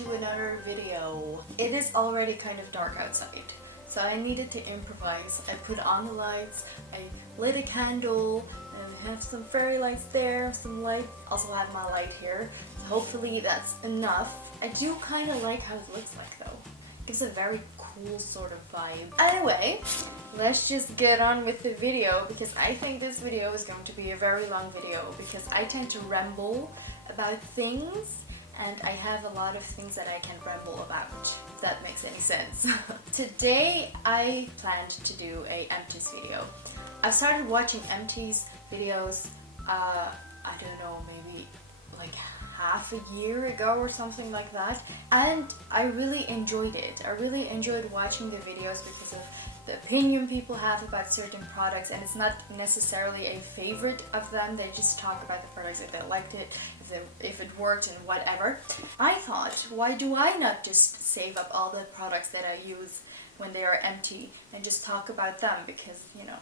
to another video. It is already kind of dark outside, so I needed to improvise. I put on the lights, I lit a candle, and have some fairy lights there, some light. Also have my light here, so hopefully that's enough. I do kind of like how it looks like though. It gives a very cool sort of vibe. Anyway, let's just get on with the video because I think this video is going to be a very long video because I tend to ramble about things and I have a lot of things that I can ramble about, if that makes any sense. Today I planned to do a Empties video. I started watching Empties videos, I don't know, maybe like half a year ago or something like that, and I really enjoyed it. I really enjoyed watching the videos because of the opinion people have about certain products, and it's not necessarily a favorite of them. They just talk about the products, if they liked it, if it worked and whatever. I thought, why do I not just save up all the products that I use when they are empty and just talk about them, because, you know,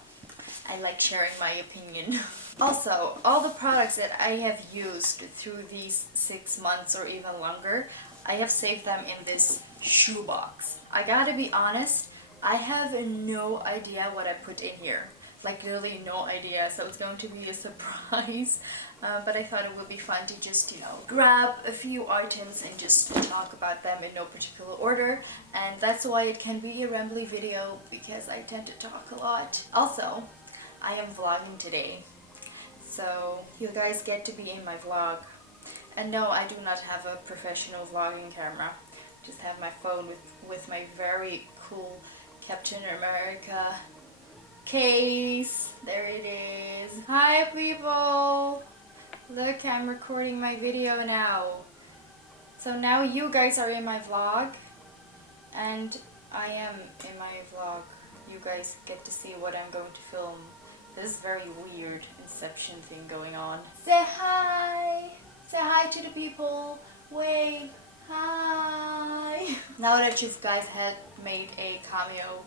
I like sharing my opinion. Also, all the products that I have used through these 6 months or even longer, I have saved them in this shoebox. I gotta be honest, I have no idea what I put in here. Like literally no idea, so it's going to be a surprise. But I thought it would be fun to just, you know, grab a few items and just talk about them in no particular order. And that's why it can be a rambly video, because I tend to talk a lot. Also, I am vlogging today, so you guys get to be in my vlog. And no, I do not have a professional vlogging camera. Just have my phone with my very cool Captain America case. There it is. Hi people! Look, I'm recording my video now. So now you guys are in my vlog, and I am in my vlog. You guys get to see what I'm going to film. This is very weird inception thing going on. Say hi! Say hi to the people! Wave! Hi! Now that you guys had made a cameo,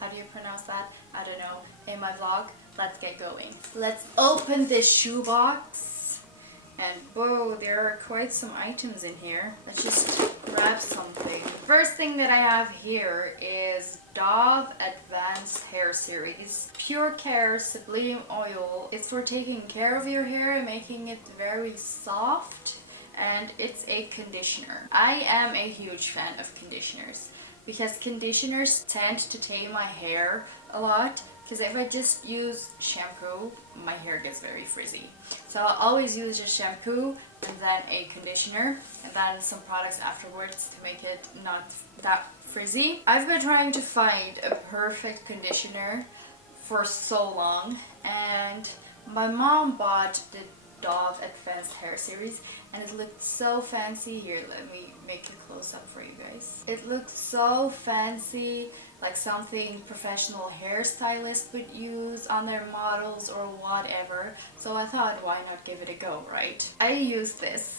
how do you pronounce that? I don't know, in my vlog, let's get going. Let's open this shoebox. And whoa, there are quite some items in here. Let's just grab something. First thing that I have here is Dove Advanced Hair Series Pure Care Sublime Oil. It's for taking care of your hair and making it very soft, and it's a conditioner. I am a huge fan of conditioners because conditioners tend to tame my hair a lot. Because if I just use shampoo, my hair gets very frizzy. So I'll always use just shampoo and then a conditioner and then some products afterwards to make it not that frizzy. I've been trying to find a perfect conditioner for so long, and my mom bought the Dove Advanced Hair Series and it looked so fancy. Here, let me make a close up for you guys. It looks so fancy, like something professional hairstylists would use on their models or whatever. So I thought, why not give it a go, right? I used this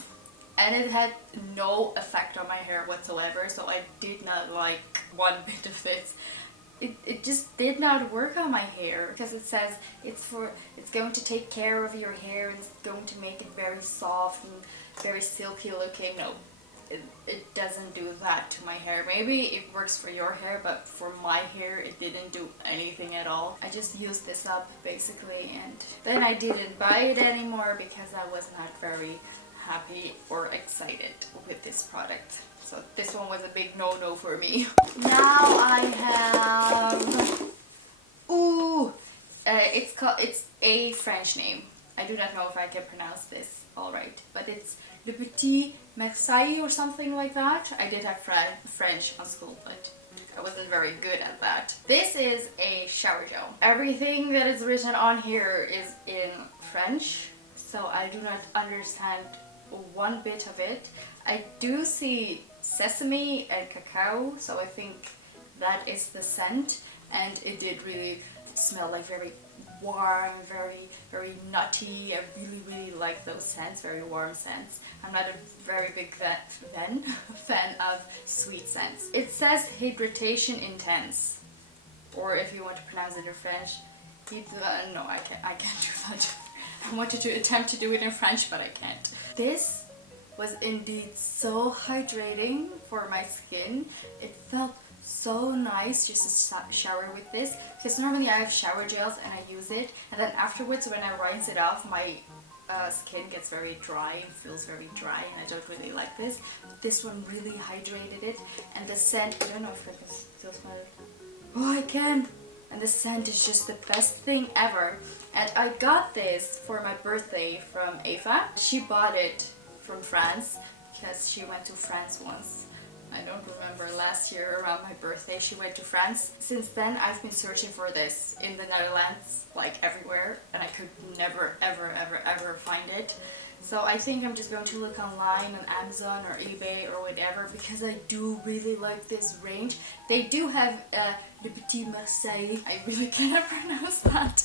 and it had no effect on my hair whatsoever, so I did not like one bit of it. It just did not work on my hair because it says it's going to take care of your hair and it's going to make it very soft and very silky looking. No, it doesn't do that to my hair. Maybe it works for your hair, but for my hair it didn't do anything at all. I just used this up basically, and then I didn't buy it anymore because I was not very happy or excited with this product. So this one was a big no-no for me. Now I have, it's a French name. I do not know if I can pronounce this all right, but it's the Petit Marseilles or something like that. I did have French on school, but I wasn't very good at that. This is a shower gel. Everything that is written on here is in French, so I do not understand one bit of it. I do see sesame and cacao, so I think that is the scent, and it did really smell like very warm, very nutty. I really like those scents, very warm scents. I'm not a very big fan of sweet scents. It says hydration intense, or if you want to pronounce it in French, no, I can't do that. I wanted to attempt to do it in French, but I can't. This was indeed so hydrating for my skin. It felt so nice just to shower with this, because normally I have shower gels and I use it, and then afterwards when I rinse it off, my skin gets very dry and feels very dry, and I don't really like this. This one really hydrated it, and the scent, I don't know if I can still smell it. Oh, I can! And the scent is just the best thing ever. And I got this for my birthday from Eva. She bought it from France because she went to France once. I don't remember, last year around my birthday she went to France. Since then I've been searching for this in the Netherlands, like everywhere, and I could never ever find it. So I think I'm just going to look online on Amazon or eBay or whatever, because I do really like this range. They do have the Petit Marseilles, I really cannot pronounce that,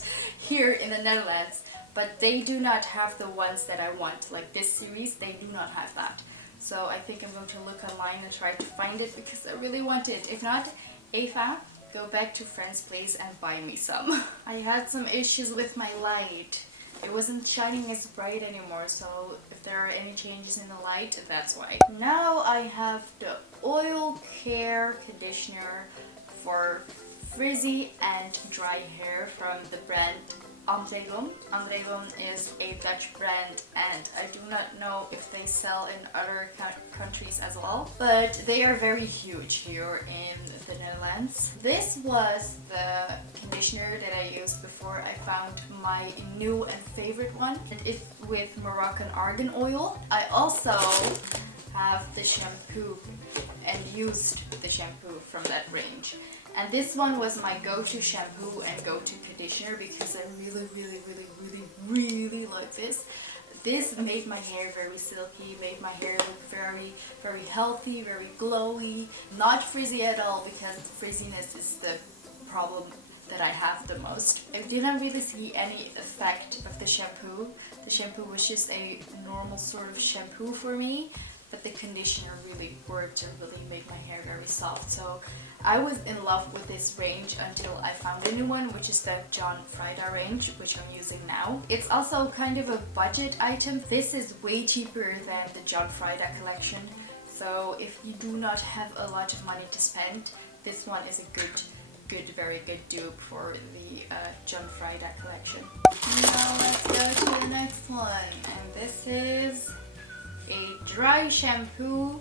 here in the Netherlands, but they do not have the ones that I want. Like this series, they do not have that. So I think I'm going to look online and try to find it because I really want it. If not, Eva, go back to France please and buy me some. I had some issues with my light. It wasn't shining as bright anymore, so if there are any changes in the light, that's why. Now I have the oil care conditioner for frizzy and dry hair from the brand Empties. Empties is a Dutch brand, and I do not know if they sell in other countries as well, but they are very huge here in the Netherlands. This was the conditioner that I used before I found my new and favorite one, and it's with Moroccan argan oil. I also have the shampoo and used the shampoo from that range. And this one was my go-to shampoo and go-to conditioner because I really like this. This made my hair very silky, made my hair look very healthy, very glowy, not frizzy at all, because frizziness is the problem that I have the most. I didn't really see any effect of the shampoo. The shampoo was just a normal sort of shampoo for me, but the conditioner really worked and really made my hair very soft. So I was in love with this range until I found a new one, which is the Frieda range, which I'm using now. It's also kind of a budget item. This is way cheaper than the Frieda collection. So if you do not have a lot of money to spend, this one is a very good dupe for the Frieda collection. Now let's go to the next one, and this is a dry shampoo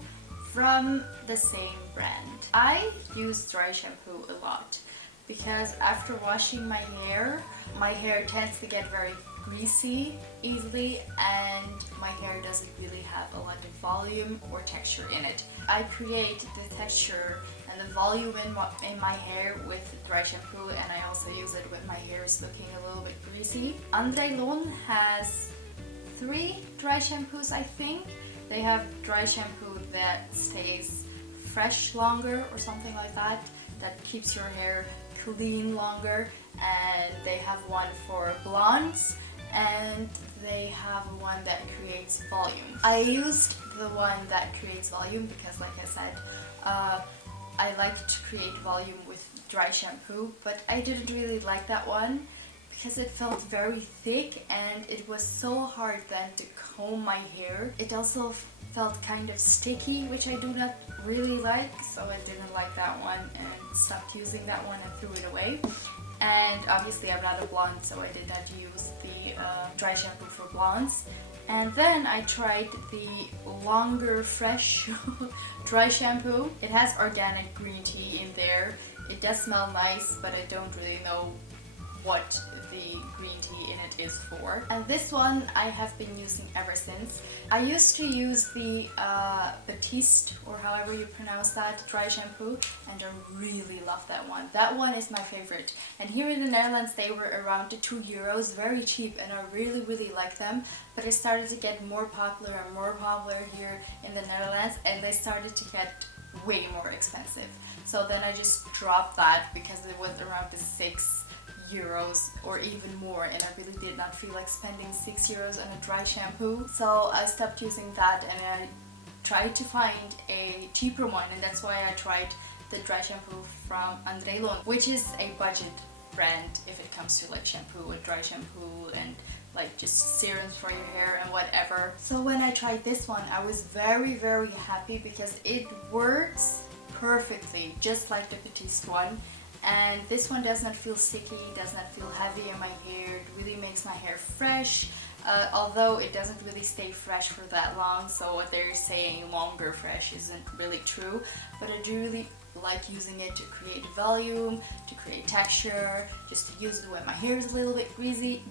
from the same brand. I use dry shampoo a lot because after washing my hair tends to get very greasy easily, and my hair doesn't really have a lot of volume or texture in it. I create the texture and the volume in my hair with dry shampoo, and I also use it when my hair is looking a little bit greasy. Andrelon has 3 dry shampoos, I think. They have dry shampoo that stays fresh longer or something like that, that keeps your hair clean longer, and they have one for blondes, and they have one that creates volume. I used the one that creates volume because, like I said, I like to create volume with dry shampoo, but I didn't really like that one because it felt very thick and it was so hard then to comb my hair. It also felt kind of sticky, which I do not really like, so I didn't like that one and stopped using that one and threw it away. And obviously I'm not a blonde, so I did not use the dry shampoo for blondes. And then I tried the longer fresh dry shampoo. It has organic green tea in there. It does smell nice, but I don't really know what the green tea in it is for. And this one I have been using ever since. I used to use the Petit, or however you pronounce that, dry shampoo, and I really love that one. That one is my favorite. And here in the Netherlands they were around €2, very cheap, and I really like them. But it started to get more popular and more popular here in the Netherlands, and they started to get way more expensive. So then I just dropped that because it was around the €6 or even more, and I really did not feel like spending €6 on a dry shampoo. So I stopped using that and I tried to find a cheaper one, and that's why I tried the dry shampoo from Andrelon, which is a budget brand if it comes to like shampoo and dry shampoo and like just serums for your hair and whatever. So when I tried this one, I was very happy because it works perfectly, just like the Petit one. And this one does not feel sticky, does not feel heavy in my hair. It really makes my hair fresh, although it doesn't really stay fresh for that long, so what they're saying longer fresh isn't really true. But I do really like using it to create volume, to create texture, just to use it when my hair is a little bit greasy.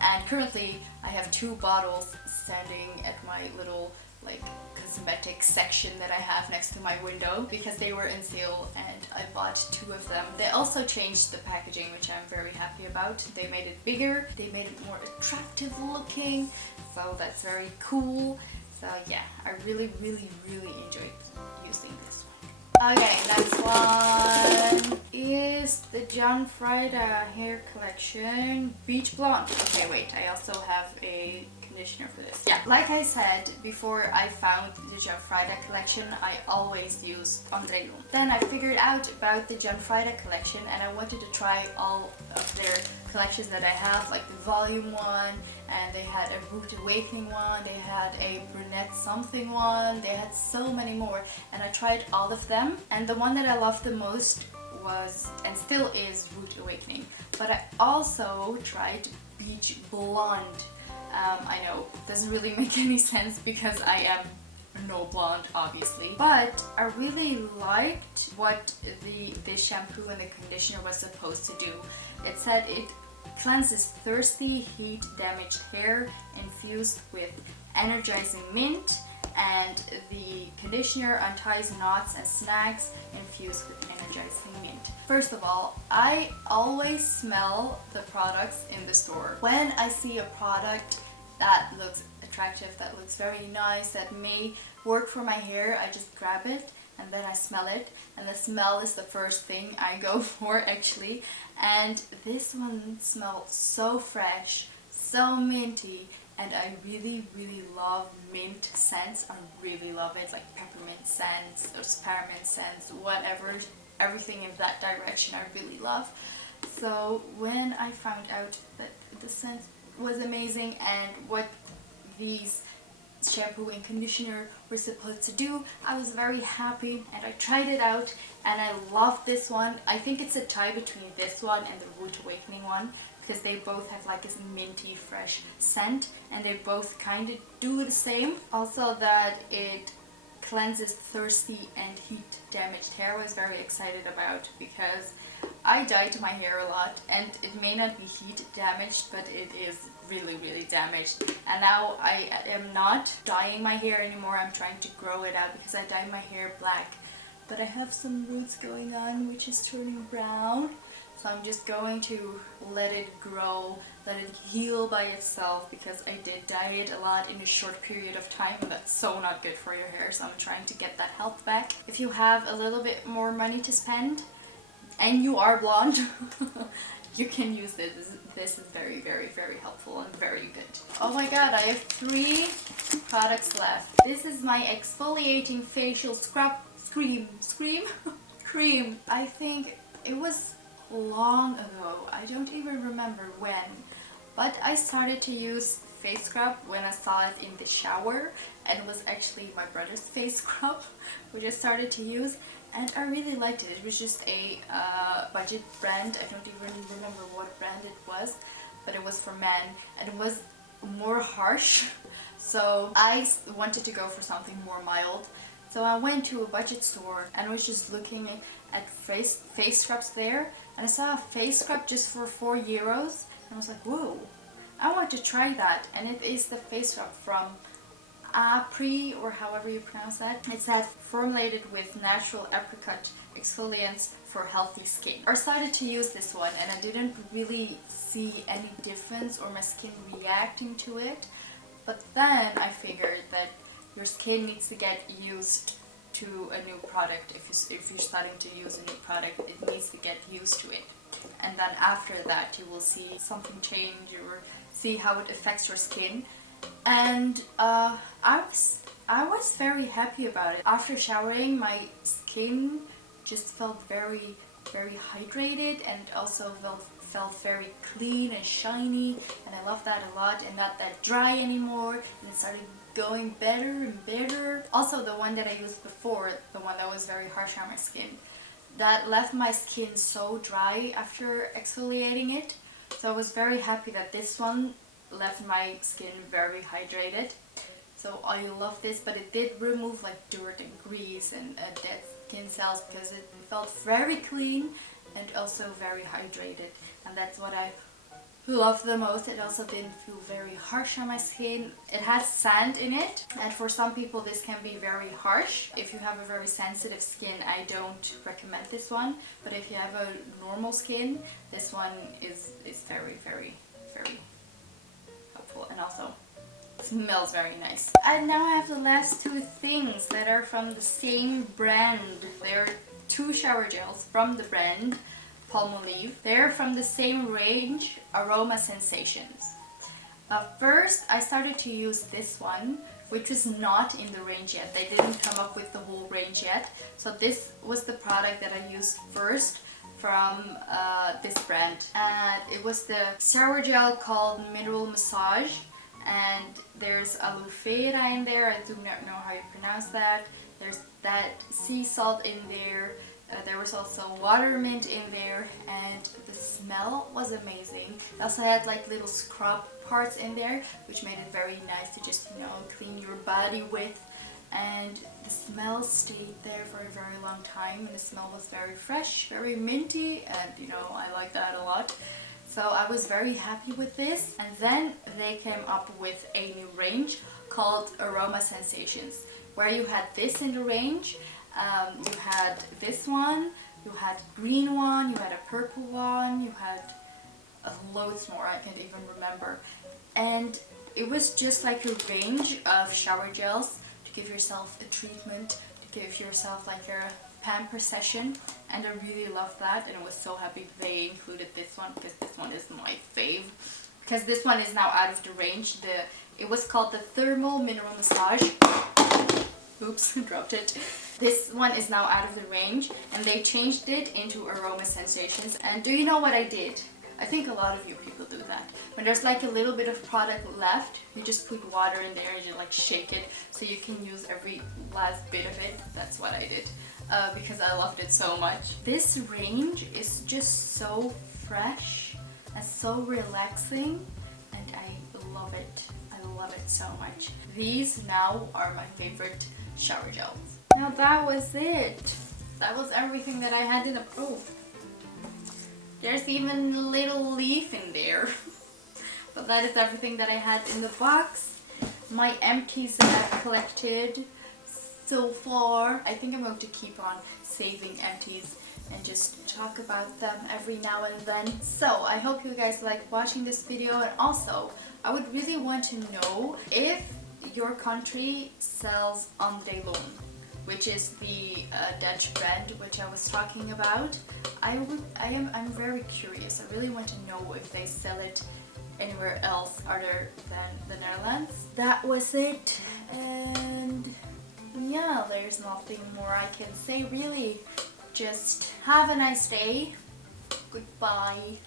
And currently I have 2 bottles standing at my little like cosmetic section that I have next to my window because they were in sale, and I bought 2 of them. They also changed the packaging, which I'm very happy about. They made it bigger, they made it more attractive looking, so that's very cool. So yeah, I really enjoyed using this one. Okay, next one is the Frieda hair collection Beach Blonde. Okay, wait, I also have a conditioner for this. Yeah, like I said before, I found the Frieda collection, I always use André. Then I figured out about the Frieda collection, and I wanted to try all of their collections that I have, like the volume one, and they had a Root Awakening one, they had a brunette something one, they had so many more, and I tried all of them, and the one that I loved the most was, and still is, Root Awakening. But I also tried Beach Blonde. I know, it doesn't really make any sense because I am no blonde, obviously, but I really liked what the shampoo and the conditioner was supposed to do. It said it cleanses thirsty, heat damaged hair infused with energizing mint, and the conditioner unties knots and snags infused with energizing mint. First of all, I always smell the products in the store. When I see a product that looks attractive, that looks very nice, that may work for my hair, I just grab it and then I smell it, and the smell is the first thing I go for actually. And this one smells so fresh, so minty, and I really love mint scents. I really love it, like peppermint scents or spearmint scents, whatever, everything in that direction I really love. So when I found out that the scent was amazing and what these shampoo and conditioner were supposed to do, I was very happy, and I tried it out and I love this one. I think it's a tie between this one and the Root Awakening one, because they both have like this minty fresh scent and they both kind of do the same. Also that it cleanses thirsty and heat damaged hair, I was very excited about because I dyed my hair a lot, and it may not be heat damaged, but it is really damaged. And now I am not dyeing my hair anymore. I'm trying to grow it out because I dyed my hair black, but I have some roots going on which is turning brown. So I'm just going to let it grow, let it heal by itself, because I did dye it a lot in a short period of time, and that's so not good for your hair. So I'm trying to get that health back. If you have a little bit more money to spend and you are blonde, you can use this. This is very helpful and very good. Oh my god, I have 3 products left. This is my exfoliating facial scrub cream. I think it was long ago, I don't even remember when, but I started to use face scrub when I saw it in the shower, and it was actually my brother's face scrub which I started to use, and I really liked it. It was just a budget brand. I don't even remember what brand it was, but it was for men and it was more harsh, so I wanted to go for something more mild. So I went to a budget store and was just looking at face scrubs there, and I saw a face scrub just for €4, and I was like, whoa, I want to try that. And it is the face scrub from Pri, or however you pronounce that. It said formulated with natural apricot exfoliants for healthy skin. I started to use this one and I didn't really see any difference or my skin reacting to it, but then I figured that your skin needs to get used to a new product. If you're starting to use a new product, it needs to get used to it, and then after that you will see something change or see how it affects your skin. And I was very happy about it. After showering, my skin just felt very hydrated and also felt very clean and shiny, and I love that a lot, and not that dry anymore, and it started going better and better. Also, the one that I used before, the one that was very harsh on my skin, that left my skin so dry after exfoliating it. So I was very happy that this one left my skin very hydrated. So I love this, but it did remove like dirt and grease and dead skin cells, because it felt very clean and also very hydrated, and that's what I love the most. It also didn't feel very harsh on my skin. It has sand in it, and for some people this can be very harsh. If you have a very sensitive skin, I don't recommend this one, but if you have a normal skin, this one is very, very, very helpful, and also smells very nice. And now I have the last two things that are from the same brand. They're two shower gels from the brand Palmolive. They're from the same range, Aroma Sensations. First, I started to use this one, which is not in the range yet. They didn't come up with the whole range yet. So this was the product that I used first from this brand. And it was the shower gel called Mineral Massage. And there's aloe vera in there. I do not know how you pronounce that. There's that sea salt in there. There was also water mint in there, and the smell was amazing. It also had like little scrub parts in there, which made it very nice to just, you know, clean your body with. And the smell stayed there for a very long time, and the smell was very fresh, very minty, and you know, I like that a lot. So I was very happy with this. And then they came up with a new range called Aroma Sensations, where you had this in the range. You had this one, you had green one, you had a purple one, you had loads more, I can't even remember. And it was just like a range of shower gels to give yourself a treatment, to give yourself like a pamper session, and I really loved that, and I was so happy they included this one, because this one is my fave. Because this one is now out of the range. It was called the Thermal Mineral Massage. Oops, dropped it. This one is now out of the range, and they changed it into Aroma Sensations. And do you know what I did? I think a lot of you people do that. When there's like a little bit of product left, you just put water in there and you like shake it so you can use every last bit of it. That's what I did, because I loved it so much. This range is just so fresh and so relaxing, and I love it. I love it so much. These now are my favorite shower gels. Now that was it. That was everything that I had in a... Oh, there's even a little leaf in there. But that is everything that I had in the box. My empties that I collected so far. I think I'm going to keep on saving empties and just talk about them every now and then. So I hope you guys like watching this video, and also I would really want to know if your country sells Andejloon, which is the Dutch brand which I was talking about. I'm very curious. I really want to know if they sell it anywhere else other than the Netherlands. That was it, and yeah, there's nothing more I can say really. Just have a nice day. Goodbye.